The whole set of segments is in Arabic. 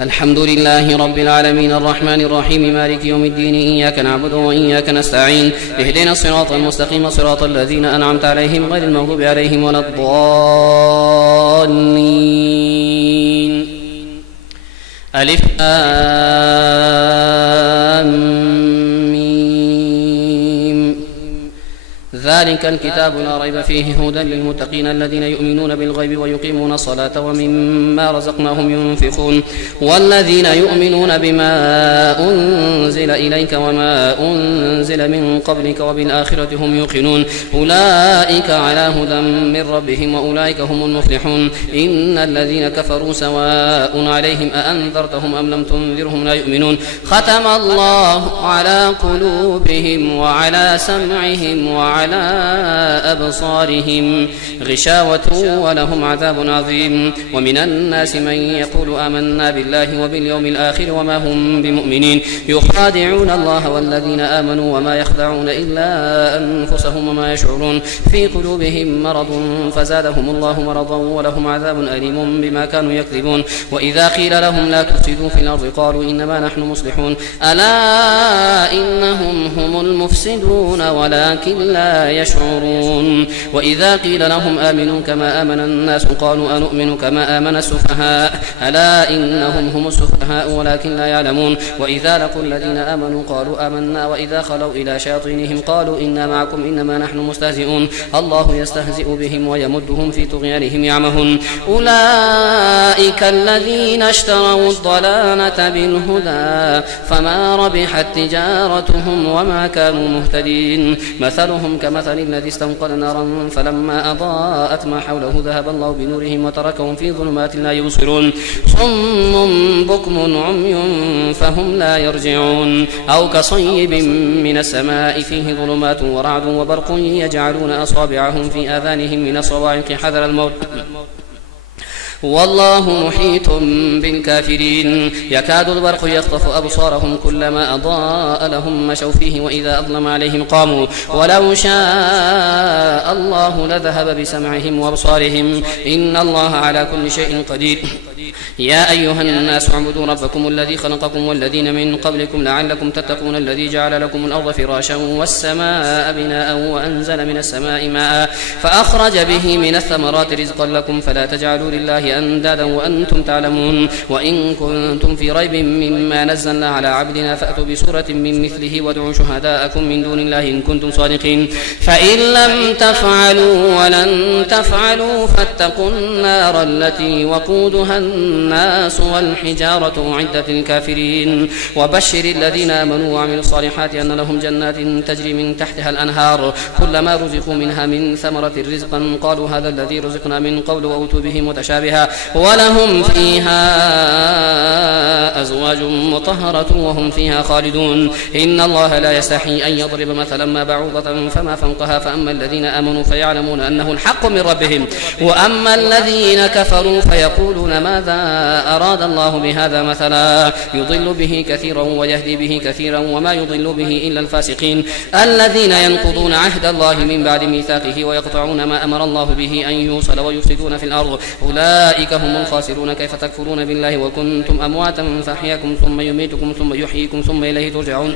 الحمد لله رب العالمين الرحمن الرحيم مالك يوم الدين إياك نعبد وإياك نستعين اهدنا الصراط المستقيم صراط الذين أنعمت عليهم غير المغضوب عليهم ولا الضالين. ألف آم ذلك الكتاب لا ريب فيه هدى للمتقين الذين يؤمنون بالغيب ويقيمون الصلاة ومما رزقناهم ينفقون والذين يؤمنون بما أنزل إليك وما أنزل من قبلك وبالآخرة هم يوقنون أولئك على هدى من ربهم وأولئك هم المفلحون. إن الذين كفروا سواء عليهم أأنذرتهم أم لم تنذرهم لا يؤمنون. ختم الله على قلوبهم وعلى سمعهم وعلى أبصارهم غشاوة ولهم عذاب عظيم. ومن الناس من يقول آمنا بالله وباليوم الآخر وما هم بمؤمنين يخادعون الله والذين آمنوا وما يخدعون إلا أنفسهم وما يشعرون في قلوبهم مرض فزادهم الله مرضا ولهم عذاب أليم بما كانوا يكذبون. وإذا قيل لهم لا تفسدوا في الأرض قالوا إنما نحن مصلحون ألا إنهم هم المفسدون ولكن لا يشعرون. وإذا قيل لهم آمنوا كما آمن الناس قالوا أنؤمن كما آمن السفهاء ألا إنهم هم السفهاء ولكن لا يعلمون. وإذا لقوا الذين آمنوا قالوا آمنا وإذا خلوا إلى شياطينهم قالوا إنا معكم إنما نحن مستهزئون الله يستهزئ بهم ويمدهم في طغيانهم يعمهون. أولئك الذين اشتروا الضلالة بالهدى فما ربحت تجارتهم وما كانوا مهتدين. مثلهم كمثل الذي استنقذ نارا فلما أضاءت ما حوله ذهب الله بنورهم وتركهم في ظلمات لا يبصرون صم بكم عمي فهم لا يرجعون. أو كصيب من السماء فيه ظلمات ورعد وبرق يجعلون أصابعهم في آذانهم من الصواعق حذر الموت والله محيط بالكافرين. يكاد البرق يخطف أبصارهم كلما أضاء لهم مشوا فيه وإذا أظلم عليهم قاموا ولو شاء الله لذهب بسمعهم وأبصارهم إن الله على كل شيء قدير. يا أيها الناس اعبدوا ربكم الذي خلقكم والذين من قبلكم لعلكم تتقون الذي جعل لكم الأرض فراشا والسماء بناء وأنزل من السماء ماء فأخرج به من الثمرات رزقا لكم فلا تجعلوا لله أندادا وأنتم تعلمون. وإن كنتم في ريب مما نزلنا على عبدنا فأتوا بسورة من مثله وادعوا شهداءكم من دون الله إن كنتم صادقين. فإن لم تفعلوا ولن تفعلوا فاتقوا النار التي وقودها الناس والحجارة أعدت للكافرين. وبشر الذين آمنوا وعملوا الصالحات أن لهم جنات تجري من تحتها الأنهار كلما رزقوا منها من ثمرة رزقا قالوا هذا الذي رزقنا من قبل وأوتوا به متشابها ولهم فيها أزواج مطهرة وهم فيها خالدون. إن الله لا يستحي أن يضرب مثلا ما بعوضة فما فوقها فأما الذين آمنوا فيعلمون أنه الحق من ربهم وأما الذين كفروا فيقولون ماذا أراد الله بهذا مثلا يضل به كثيرا ويهدي به كثيرا وما يضل به إلا الفاسقين الذين ينقضون عهد الله من بعد ميثاقه ويقطعون ما أمر الله به أن يوصل ويفسدون في الأرض أولئك هم الخاسرون. كيف تكفرون بالله وكنتم أمواتا فأحياكم ثم يميتكم ثم يحييكم ثم إليه ترجعون.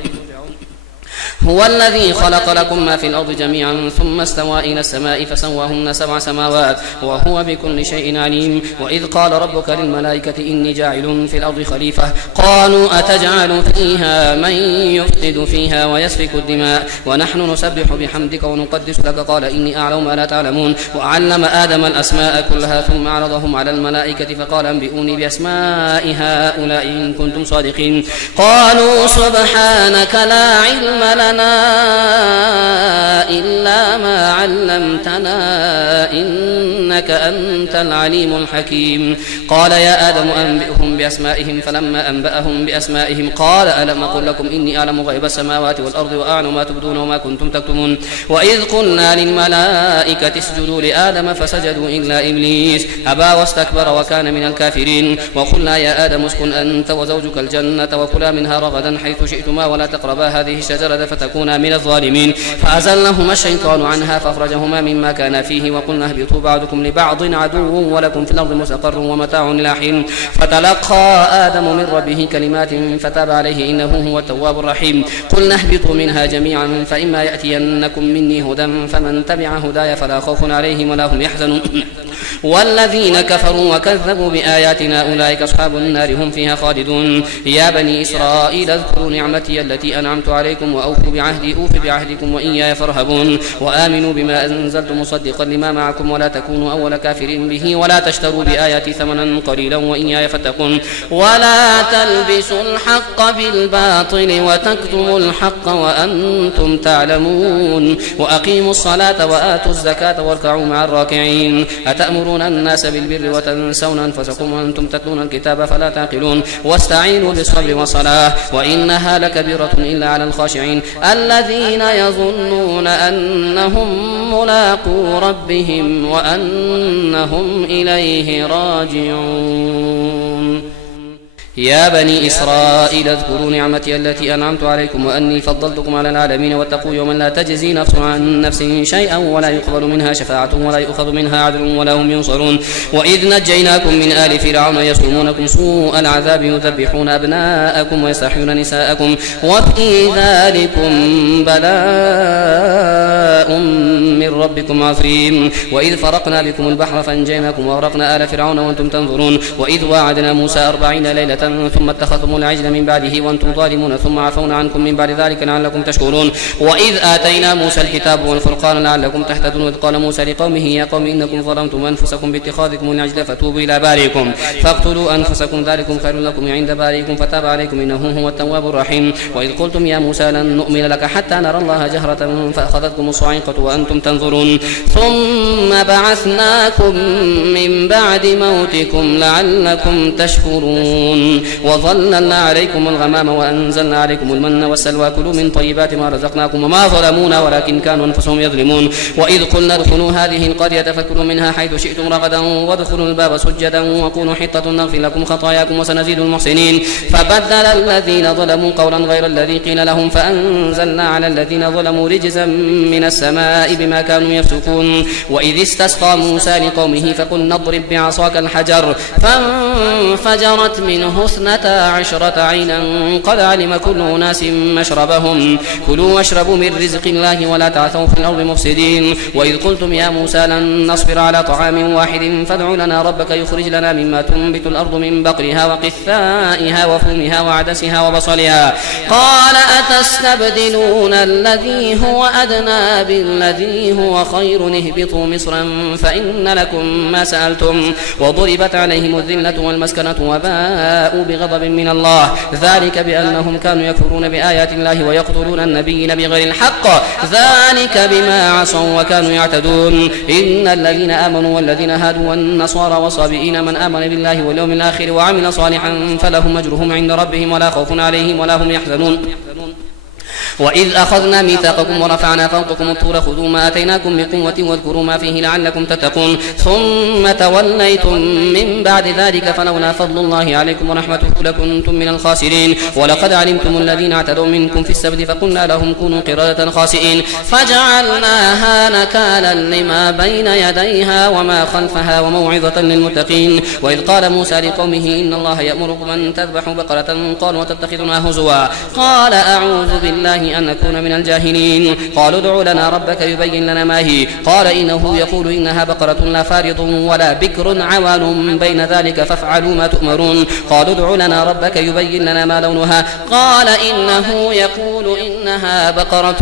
هو الذي خلق لكم ما في الأرض جميعا ثم استوى إلى السماء فسواهن 7 سماوات وهو بكل شيء عليم. وإذ قال ربك للملائكة إني جاعل في الأرض خليفة قالوا أتجعل فيها من يفسد فيها ويسفك الدماء ونحن نسبح بحمدك ونقدس لك قال إني أعلم ما لا تعلمون. وعلم آدم الأسماء كلها ثم عرضهم على الملائكة فقال أنبئوني بأسماء هؤلاء إن كنتم صادقين. قالوا سبحانك لا علم لنا إلا ما علمتنا إنك أنت العليم الحكيم. قال يا آدم أنبئهم بأسمائهم فلما أنبأهم بأسمائهم قال ألم أقل لكم إني أعلم غيب السماوات والأرض وأعلم ما تبدون وما كنتم تكتمون. وإذ قلنا للملائكة اسجدوا لآدم فسجدوا إلا إبليس أبى واستكبر وكان من الكافرين. وقلنا يا آدم اسكن أنت وزوجك الجنة وكلا منها رغدا حيث شئتما ولا تقربا هذه الشجرة فتكونا من الظالمين. فأزلهما الشيطان عنها فأخرجهما مما كان فيه وقلنا اهبطوا بعضكم لبعض عدو ولكم في الأرض مستقر ومتاع إلى حين. فتلقى آدم من ربه كلمات فتاب عليه إنه هو التواب الرحيم. قلنا اهبطوا منها جميعا فإما يأتينكم مني هدى فمن تبع هداي فلا خوف عليهم ولا هم يحزنون. والذين كفروا وكذبوا بآياتنا أولئك أصحاب النار هم فيها خالدون. يا بني إسرائيل اذكروا نعمتي التي أنعمت عليكم وأوفوا بعهدي أوف بعهدكم وإياي فارهبون. وآمنوا بما أنزلت مصدقا لما معكم ولا تكونوا أول كافر به ولا تشتروا بآياتي ثمنا قليلا وإياي فاتقون. ولا تلبسوا الحق بالباطل وتكتموا الحق وأنتم تعلمون. وأقيموا الصلاة وآتوا الزكاة واركعوا مع الراكعين. أتأمرون الناس بالبر وتنسون أنفسكم وأنتم تتلون الكتاب فلا تعقلون. واستعينوا بالصبر والصلاة وإنها لكبيرة إلا على الخاشعين الذين يظنون أنهم ملاقو ربهم وأنهم إليه راجعون. يا بني إسرائيل اذكروا نعمتي التي أنعمت عليكم وأني فضلتكم على العالمين واتقوا يوما لا تجزي نفس عن نفس شيئا ولا يقبل منها شفاعة ولا يؤخذ منها عدل ولا هم ينصرون. وإذ نجيناكم من آل فرعون يسومونكم سوء العذاب يذبحون أبناءكم ويستحيون نساءكم وفي ذلكم بلاء من ربكم عظيم. وإذ فرقنا بكم البحر فانجيناكم وأغرقنا آل فرعون وأنتم تنظرون. وإذ واعدنا موسى 40 ليلة ثم اتخذتم العجل من بعده وأنتم ظالمون ثم عفونا عنكم من بعد ذلك لعلكم تشكرون. وإذ آتينا موسى الكتاب والفرقان لعلكم تهتدون. إذ قال موسى لقومه يا قوم إنكم ظلمتم أنفسكم باتخاذكم العجل فتوبوا إلى بارئكم فاقتلوا أنفسكم ذلكم خير لكم عند بارئكم فتاب عليكم إنه هو التواب الرحيم. وإذ قلتم يا موسى لن نؤمن لك حتى نرى الله جهرة فأخذتكم الصاعقة وأنتم تنظرون. ثم بعثناكم من بعد موتكم لعلكم تشكرون. وظللنا عليكم الغمام وأنزلنا عليكم المن والسلوى كلوا من طيبات ما رزقناكم وما ظلمونا ولكن كانوا أنفسهم يظلمون. وإذ قلنا ادخلوا هذه القرية فكلوا منها حيث شئتم رغدا وادخلوا الباب سجدا وقولوا حطة نغفر لكم خطاياكم وسنزيد المحسنين. فبدل الذين ظلموا قولا غير الذي قيل لهم فأنزلنا على الذين ظلموا رجزا من السماء بما كانوا يفسقون. وإذ استسقى موسى لقومه فقلنا اضرب بعصاك الحجر فانفجرت منه 12 عينا قد علم كل أناس مشربهم كلوا واشربوا من رزق الله ولا تعثوا في الأرض مفسدين. وإذ قلتم يا موسى لن نصبر على طعام واحد فادع لنا ربك يخرج لنا مما تنبت الأرض من بقلها وقثائها وفومها وعدسها وبصلها قال أتستبدلون الذي هو أدنى بالذي هو خير اهبطوا مصرا فإن لكم ما سألتم وضربت عليهم الذلة والمسكنة وباءوا بغضب من الله ذلك بأنهم كانوا يكفرون بآيات الله ويقتلون النبيين بغير الحق ذلك بما عصوا وكانوا يعتدون. إن الذين آمنوا والذين هادوا والنصارى والصابئين من آمن بالله واليوم الآخر وعمل صالحا فلهم أجرهم عند ربهم ولا خوف عليهم ولا هم يحزنون. وإذ أخذنا ميثاقكم ورفعنا فوقكم الطور خذوا ما آتيناكم بقوة واذكروا ما فيه لعلكم تتقون ثم توليتم من بعد ذلك فلولا فضل الله عليكم ورحمته لكنتم من الخاسرين. ولقد علمتم الذين اعتدوا منكم في السبت فقلنا لهم كونوا قردة خاسئين فجعلناها نكالا لما بين يديها وما خلفها وموعظة للمتقين. وإذ قال موسى لقومه إن الله يأمركم أن تذبحوا بقرة قالوا وتتخذنا هزوا قال أعوذ بالله أن نكون من الجاهلين. قالوا ادع لنا ربك يبين لنا ما هي قال إنه يقول إنها بقرة لا فارض ولا بكر عوان بين ذلك فافعلوا ما تؤمرون. قالوا ادع لنا ربك يبين لنا ما لونها قال إنه يقول إنها بقرة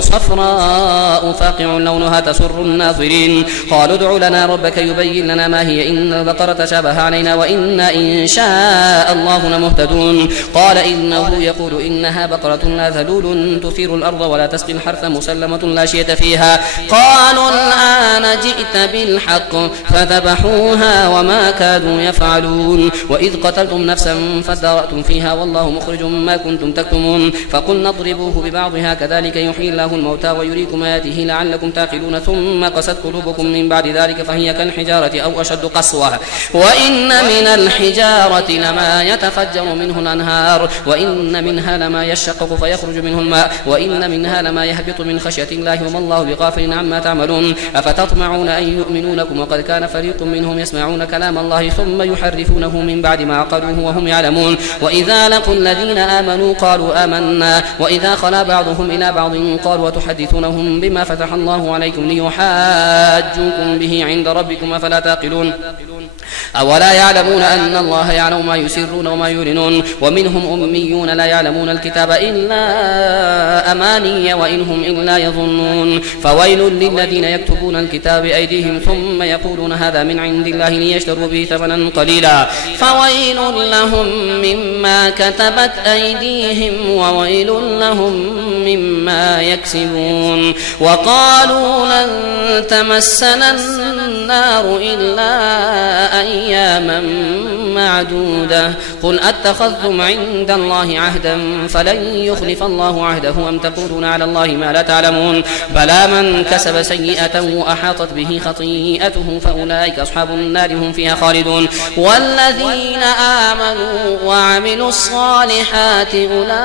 صفراء فاقع لونها تسر الناظرين. قالوا ادع لنا ربك يبين لنا ما هي إن البقرة شابه علينا وإنا إن شاء الله لمهتدون. قال إنه يقول إنها بقرة لا ذلول تثير الأرض ولا تسقي الحرث مسلمة لا شية فيها قالوا الآن جئت بالحق فذبحوها وما كادوا يفعلون. وإذ قتلتم نفسا فادارأتم فيها والله مخرج ما كنتم تكتمون فقلنا اضربوه ببعضها كذلك يحيي الله الموتى ويريكم آياته لعلكم تعقلون ثم قست قلوبكم من بعد ذلك فهي كالحجارة أو أشد قسوة وإن من الحجارة لما يتفجر منه الأنهار وإن منها لما يشقق فيخرج منه الماء وإن منها لما يهبط من خشية الله وما الله بغافل عما تعملون أفتطمعون أن يؤمنوا لكم وقد كان فريق منهم يسمعون كلام الله ثم يحرفونه من بعد ما عقلوه وهم يعلمون وإذا لقوا الذين آمنوا قالوا آمنا وإذا خلا بعضهم إلى بعض قالوا وتحدثونهم بما فتح الله عليكم ليحاجوكم به عند ربكم أفلا تعقلون أولا يعلمون أن الله يعلم ما يسرون وما يعلنون ومنهم أميون لا يعلمون الكتاب إلا أماني وإن هم إلا يظنون فويل للذين يكتبون الكتاب بأيديهم ثم يقولون هذا من عند الله ليشتروا به ثمنا قليلا فويل لهم مما كتبت أيديهم وويل لهم مما يكسبون وقالوا لن تمسنا النار إلا أياما معدودة قل أتخذتم عند الله عهدا فلن يخلف الله عهده أم تقولون على الله ما لا تعلمون بلى من كسب سيئة وأحاطت به خطيئته فأولئك أصحاب النار هم فيها خالدون والذين آمنوا وعملوا الصالحات أولئك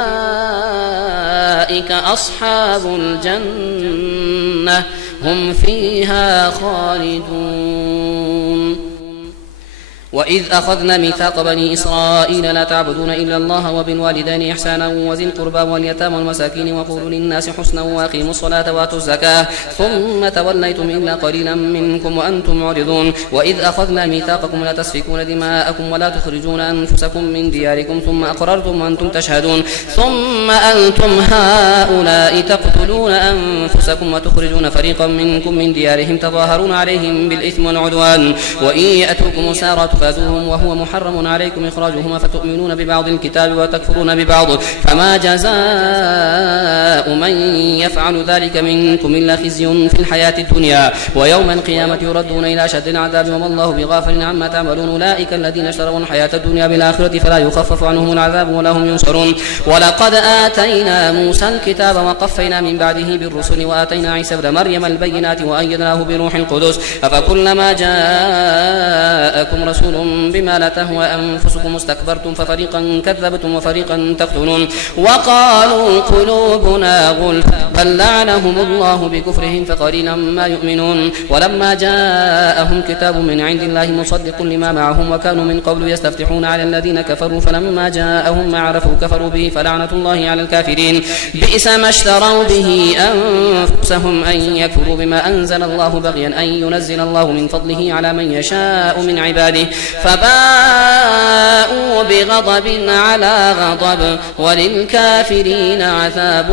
أصحاب الجنة هم فيها خالدون وإذ أخذنا ميثاق بني إسرائيل لا تعبدون إلا الله وبالوالدين إحسانا وذي القربى واليتامى والمساكين وقولوا للناس حسنا وأقيموا الصلاة وآتوا الزكاة ثم توليتم إلا قليلا منكم وأنتم معرضون وإذ أخذنا ميثاقكم لا تسفكون دماءكم ولا تخرجون أنفسكم من دياركم ثم أقررتم وأنتم تشهدون ثم أنتم هؤلاء تقتلون أنفسكم وتخرجون فريقا منكم من ديارهم تظاهرون عليهم بالإثم والعدوان وإن يأتوكم سارة فاتوهم وهو محرم عليكم إخراجهم فتؤمنون ببعض الكتاب وتكفرون ببعض فما جزاء من يفعل ذلك منكم إلا خزي في الحياة الدنيا ويوم القيامة يردون إلى أشد العذاب وما الله بغافل عما تعملون أولئك الذين اشتروا الحياة الدنيا بالآخرة فلا يخفف عنهم العذاب ولا هم ينصرون ولقد آتينا موسى الكتاب وقفينا من بعده بالرسل وآتينا عيسى ابن مريم البينات وأيدناه بروح القدس أفكلما جاءكم رسول بما لا تهوى أنفسكم استكبرتم ففريقا كذبتم وفريقا تقتلون وقالوا قلوبنا غلف بل لعنهم الله بكفرهم فقليلا ما يؤمنون ولما جاءهم كتاب من عند الله مصدق لما معهم وكانوا من قبل يستفتحون على الذين كفروا فلما جاءهم ما عرفوا كفروا به فلعنة الله على الكافرين بئس ما اشتروا به أنفسهم أن يكفروا بما أنزل الله بغيا أن ينزل الله من فضله على من يشاء من عباده فباءوا بغضب على غضب وللكافرين عذاب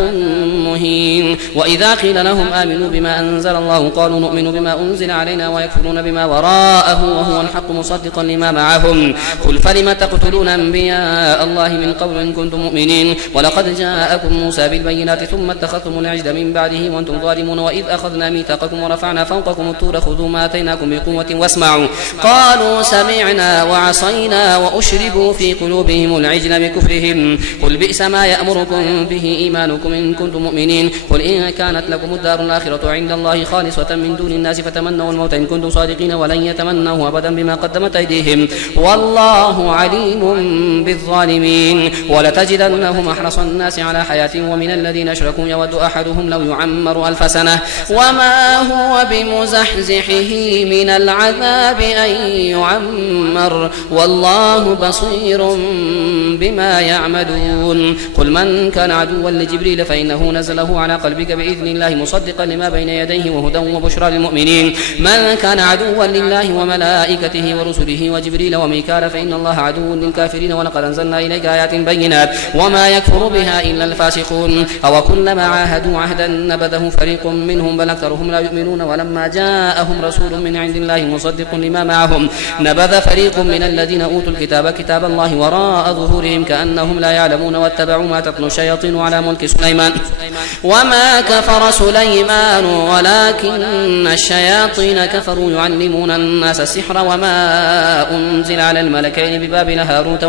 مهين وإذا قيل لهم آمنوا بما أنزل الله قالوا نؤمن بما أنزل علينا ويكفرون بما وراءه وهو الحق مصدقا لما معهم قل فلم تقتلون أنبياء الله من قبل إن كنتم مؤمنين ولقد جاءكم موسى بالبينات ثم اتخذتم العجل من بعده وأنتم ظالمون وإذ أخذنا ميثاقكم ورفعنا فوقكم الطور خذوا ما آتيناكم بقوة واسمعوا قالوا سمعنا وعصينا وأشربوا في قلوبهم العجل بكفرهم قل بئس ما يأمركم به إيمانكم إن كنتم مؤمنين قل إن كانت لكم الدار الآخرة عند الله خالصة من دون الناس فتمنوا الموت إن كنتم صادقين ولن يتمنوه أبدا بما قدمت أيديهم والله عليم بالظالمين ولتجدنهم أحرص الناس على حياة ومن الذين أشركوا يود أحدهم لو يعمر 1000 سنة وما هو بمزحزحه من العذاب أن يعمر والله بصير بما يعملون قل من كان عدوا لجبريل فإنه نزله على قلبك بإذن الله مصدقا لما بين يديه وهدى وبشرى للمؤمنين من كان عدوا لله وملائكته ورسله وجبريل وميكال فإن الله عدو للكافرين ولقد أنزلنا إليك آيات بينات وما يكفر بها إلا الفاسقون أو كلما عاهدوا عهدا نبذه فريق منهم بل أكثرهم لا يؤمنون ولما جاءهم رسول من عند الله مصدق لما معهم نبذ فريق من الذين أوتوا الكتاب كتاب الله وراء ظهورهم كأنهم لا يعلمون واتبعوا ما تتلو الشياطين على ملك سليمان وما كفر سليمان ولكن الشياطين كفروا يعلمون الناس السحر وما أنزل على الملكين ببابل هاروت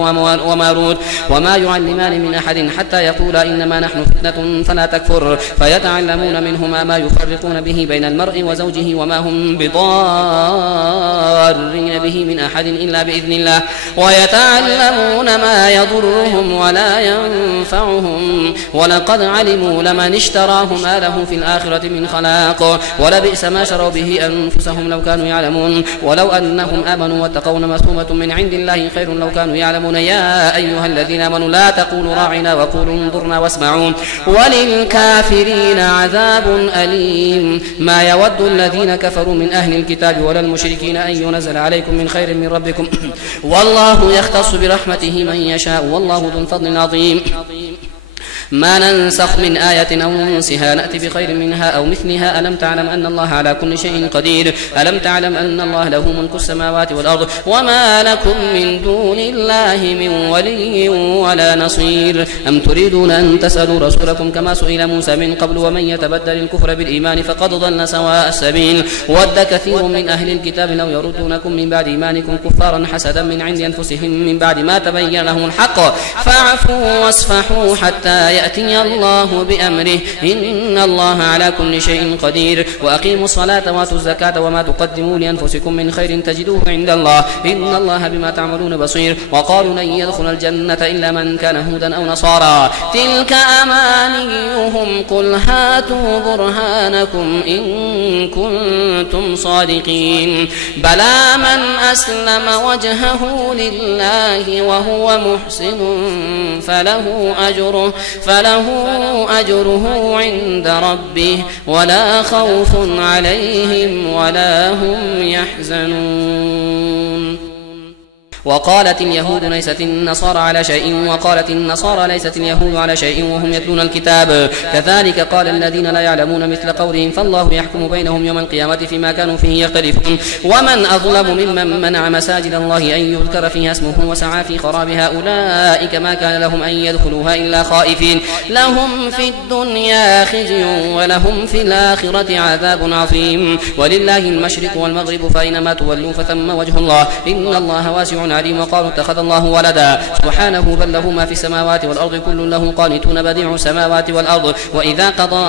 وماروت وما يعلمان من أحد حتى يقولا إنما نحن فتنة فلا تكفر فيتعلمون منهما ما يفرقون به بين المرء وزوجه وما هم بضارين به من أحد إلا بإذن الله ويتعلمون يتعلمون ما يضرهم ولا ينفعهم ولقد علموا لمن اشتراه ما له في الآخرة من خلاق ولبئس ما شروا به أنفسهم لو كانوا يعلمون ولو أنهم آمنوا واتقوا مثوبة من عند الله خير لو كانوا يعلمون يا أيها الذين آمنوا لا تقولوا راعنا وقولوا انظرنا واسمعوا وللكافرين عذاب أليم ما يود الذين كفروا من أهل الكتاب ولا المشركين أن ينزل عليكم من خير من ربكم والله يختص برحمته من يشاء والله ذو الفضل العظيم ما ننسخ من آية أو ننسها نأتي بخير منها أو مثلها ألم تعلم أن الله على كل شيء قدير ألم تعلم أن الله له ملك السماوات والأرض وما لكم من دون الله من ولي ولا نصير أم تريدون أن تسألوا رسولكم كما سئل موسى من قبل ومن يتبدل الكفر بالإيمان فقد ضل سواء السبيل ود كثير من أهل الكتاب لو يردونكم من بعد إيمانكم كفارا حسدا من عند أنفسهم من بعد ما تبين لهم الحق فاعفوا واصفحوا حتى يأتي الله بأمره إن الله على كل شيء قدير وأقيموا الصلاة وآتوا الزكاة وما تقدموا لأنفسكم من خير تجدوه عند الله إن الله بما تعملون بصير وقالوا لن يدخل الجنة إلا من كان هودا أو نصارى تلك أمانيهم قل هاتوا برهانكم إن كنتم صادقين بلى من أسلم وجهه لله وهو محسن فله أجره عند ربه ولا خوف عليهم ولا هم يحزنون وقالت اليهود ليست النصارى على شيء وقالت النصارى ليست اليهود على شيء وهم يتلون الكتاب كذلك قال الذين لا يعلمون مثل قولهم فالله يحكم بينهم يوم القيامة فيما كانوا فيه يختلفون ومن أظلم ممن منع مساجد الله أن يذكر فيها اسمه وسعى في خرابها أولئك ما كان لهم أن يدخلوها إلا خائفين لهم في الدنيا خزي ولهم في الآخرة عذاب عظيم ولله المشرق والمغرب فأينما تولوا فثم وجه الله إن الله واسع عليم وقالوا اتخذ الله ولدا سبحانه بل له ما في السماوات والأرض كل له قانتون بديع السماوات والأرض وإذا قضى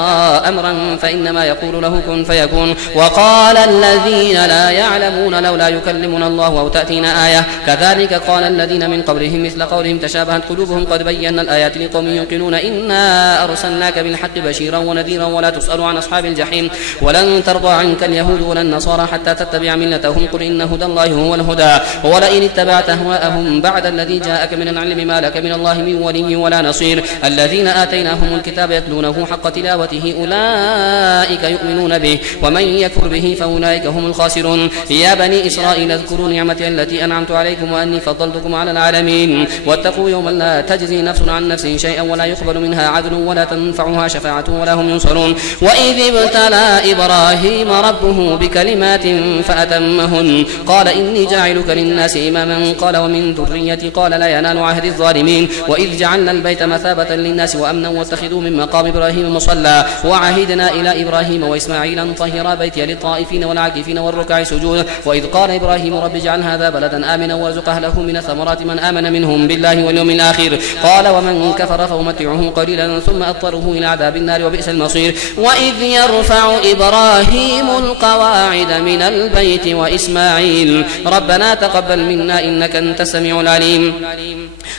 أمرا فإنما يقول له كن فيكون وقال الذين لا يعلمون لولا يكلمنا الله أو تأتينا آية كذلك قال الذين من قبلهم مثل قولهم تشابهت قلوبهم قد بينا الآيات لقوم يوقنون إنا أرسلناك بالحق بشيرا ونذيرا ولا تسأل عن أصحاب الجحيم ولن ترضى عنك اليهود ولا النصارى حتى تتبع ملتهم قل إن هدى الله هو الهدى ولئن اتبعت أهواءهم بعد الذي جاءك من العلم ما لك من الله من ولي ولا نصير الذين آتيناهم الكتاب يتلونه حق تلاوته أولئك يؤمنون به ومن يكفر به فأولئك هم الخاسرون يا بني إسرائيل اذكروا نعمتي التي أنعمت عليكم وأني فضلتكم على العالمين واتقوا يوما لا تجزي نفس عن نفس شيئا ولا يقبل منها عدل ولا تنفعها شفاعة ولا هم ينصرون وإذ ابتلى إبراهيم ربه بكلمات فأتمهن قال إني جاعلك للناس إماما قال ومن ذريتي قال لا ينال عهد الظالمين وإذ جعلنا البيت مثابة للناس وأمنا واتخذوا من مقام إبراهيم مصلى وعهدنا إلى إبراهيم وإسماعيل أن طهرا بيتي للطائفين والعاكفين والركع سجود وإذ قال إبراهيم رب اجعل هذا بلدا آمنا وارزق أهله من الثمرات من آمن منهم بالله واليوم الآخر قال ومن كفر فأمتعه قليلا ثم أضطره إلى عذاب النار وبئس المصير وإذ يرفع إبراهيم القواعد من البيت وإسماعيل ربنا تقبل منا إنك أنت السميع العليم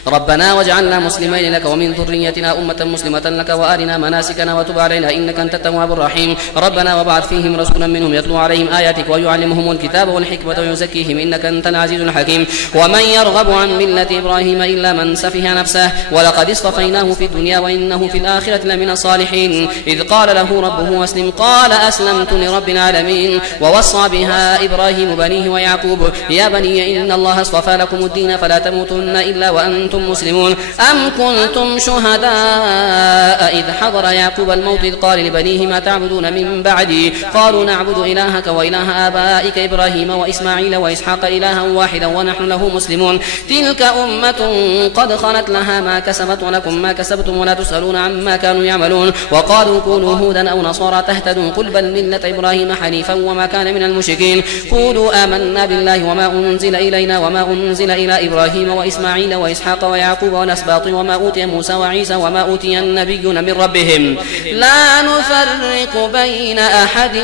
ربنا واجعلنا مسلمين لك ومن ذريتنا أمة مسلمة لك وأرنا مناسكنا وتب علينا إنك أنت التواب الرحيم ربنا وابعث فيهم رسولا منهم يتلو عليهم آياتك ويعلمهم الكتاب والحكمة ويزكيهم إنك أنت العزيز الحكيم ومن يرغب عن ملة إبراهيم إلا من سفه نفسه ولقد اصطفيناه في الدنيا وإنه في الآخرة لمن الصالحين إذ قال له ربه أسلم قال أسلمت لرب العالمين ووصى بها إبراهيم بنيه ويعقوب يا بني إن الله اصطفى لكم الدين فلا تموتن إلا وأنتم مسلمون أم كنتم شهداء إذ حضر يعقوب الموت إذ قال لبنيه ما تعبدون من بعدي قالوا نعبد إلهك وإله آبائك إبراهيم وإسماعيل وإسحاق إلها واحدا ونحن له مسلمون تلك أمة قد خلت لها ما كسبت ولكم ما كسبتم ولا تسألون عما كانوا يعملون وقالوا كونوا هودا أو نصارى تهتدوا قل بل ملة إبراهيم حنيفا وما كان من المشركين قولوا آمنا بالله وما أنزل إلينا وما أنزل إلى إبراهيم وإسماعيل وإسحاق ويعقوب والأسباط وما أوتي موسى وعيسى وما أوتي النبيون من ربهم لا نفرق بين أحد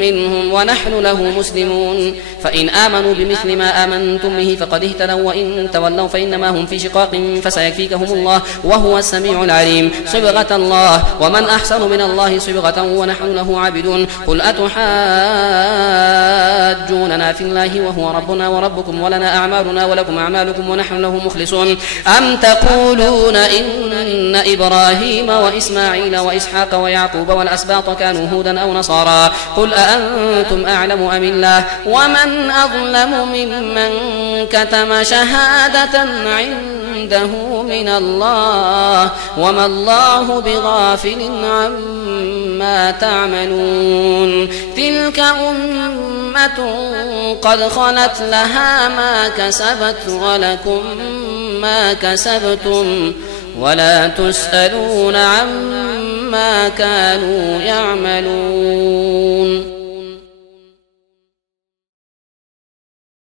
منهم ونحن له مسلمون فإن آمنوا بمثل ما آمنتم به فقد اهتدوا وإن تولوا فإنما هم في شقاق فسيكفيكهم الله وهو السميع العليم صبغة الله ومن أحسن من الله صبغة ونحن له عابدون قل أتحاجوننا في الله وهو ربنا وربكم ولنا أعمالنا ولكم أعمالكم ونحن له مخلصون أم تقولون إن إبراهيم وإسماعيل وإسحاق ويعقوب والأسباط كانوا هودا أو نصارى قل أأنتم أعلم أم الله ومن أظلم ممن كتم شهادة عنده من الله وما الله بغافل عما تعملون تلك أمة قد خلت لها ما كسبت ولكم ما كسبتم ولا تسألون عما كانوا يعملون.